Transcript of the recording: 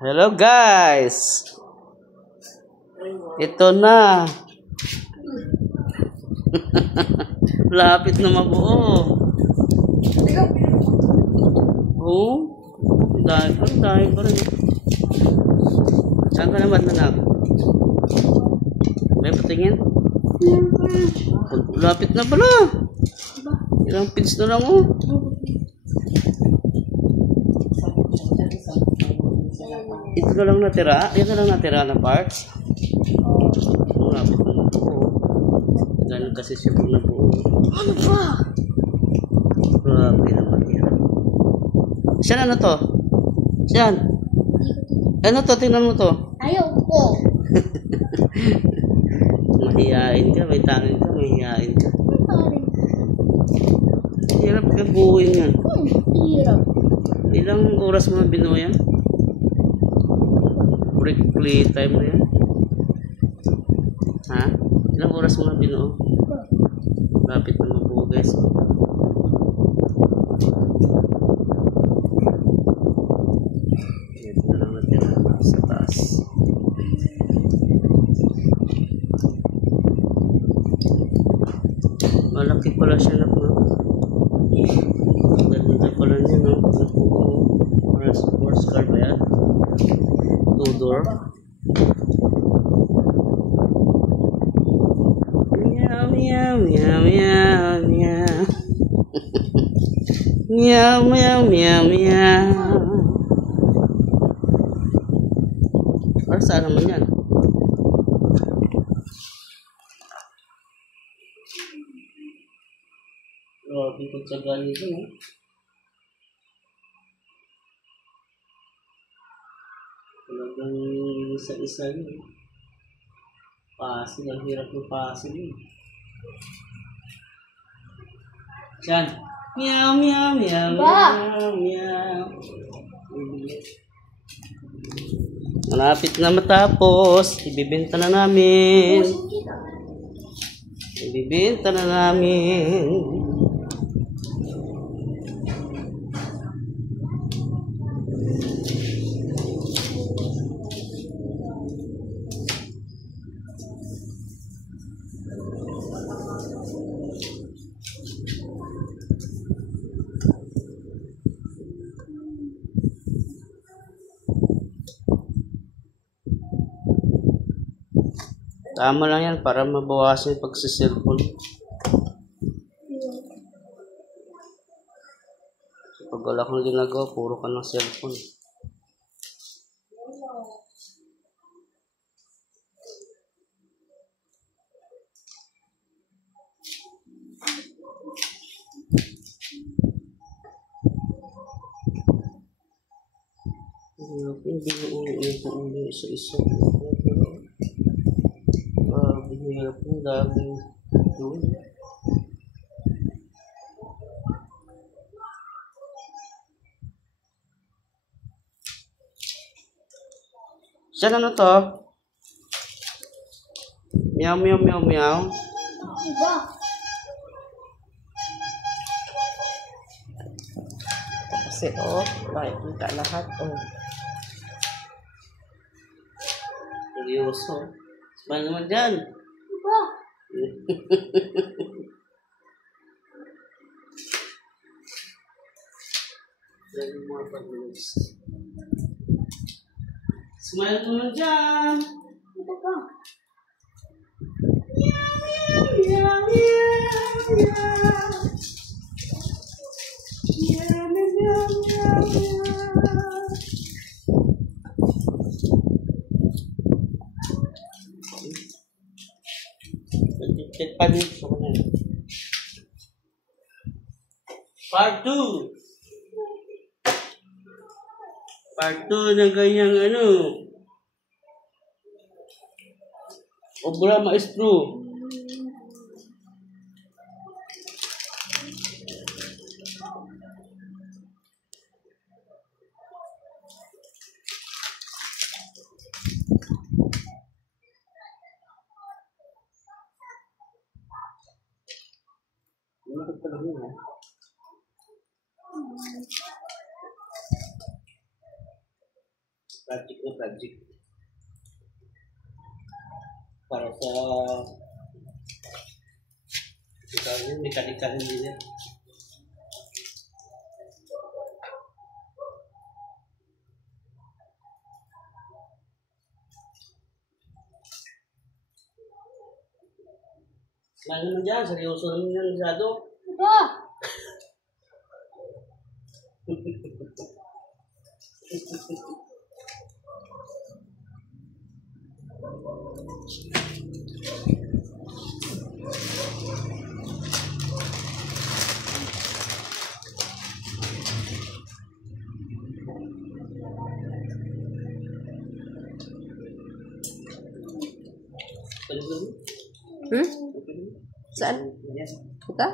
Hello guys! Ito na. Lapit na mabuo. Oo. Dahil pa rin. Saan ka naman na? May patingin? Lapit na pala. Ilang pins na lang oh. Ito na lang natira? Ito na lang natira na parts? Lapit na mabuo. Ganun kasi siya pag nabuo. Ano ba? Grabe naman yan. Saan ano to? Saan? Ano to? Tingnan mo to. Ayaw ko. Mahihain ka, may tangin ka, mahihain ka. Hirap ka buuin yan. Hirap. Ilang oras mo na binuo yan? Break play time na yan? Ha? Ilang oras mo na binuo? Lapit na mabuo guys. Ito na lang natin sa taas. Malaki pala siya na po. Ganda pala niya no. Para sports car ba yan? Two-door. Meow, meow, meow, meow, meow. Meow, meow, meow, meow. Para saan naman yan? Grabe kung tsaga nito, no? Talagang isa-isa yun. Pasil, ang hirap ng pasil yun. Diyan. Meow, meow, meow, meow, meow. Malapit na matapos. Ibibenta na namin. Ibibenta na namin. Tama lang yan para mabawasan yung pagsiselfon. So, pag wala kang ginagawa, puro ka ng cellphone. Hindi mo uli isa-isa. Hirap yung dami doon. Saan ano to? Meow, meow, meow, meow. Diba? Kasi nakikita lahat seryoso. Smile naman dyan. Diba? Smile naman dyan. Diba? Meow, meow, meow. Meow, meow, meow, meow. Part 2. Part 2 ng ganyang obra maestro. Ano pa lang yun, Project na project. Para sa ito yung mechanical engineer. Lalo mo dyan, seryoso naman yan masyado. Aba! Pwede ba? Hmm? Okay. Saan? Yes. Ito?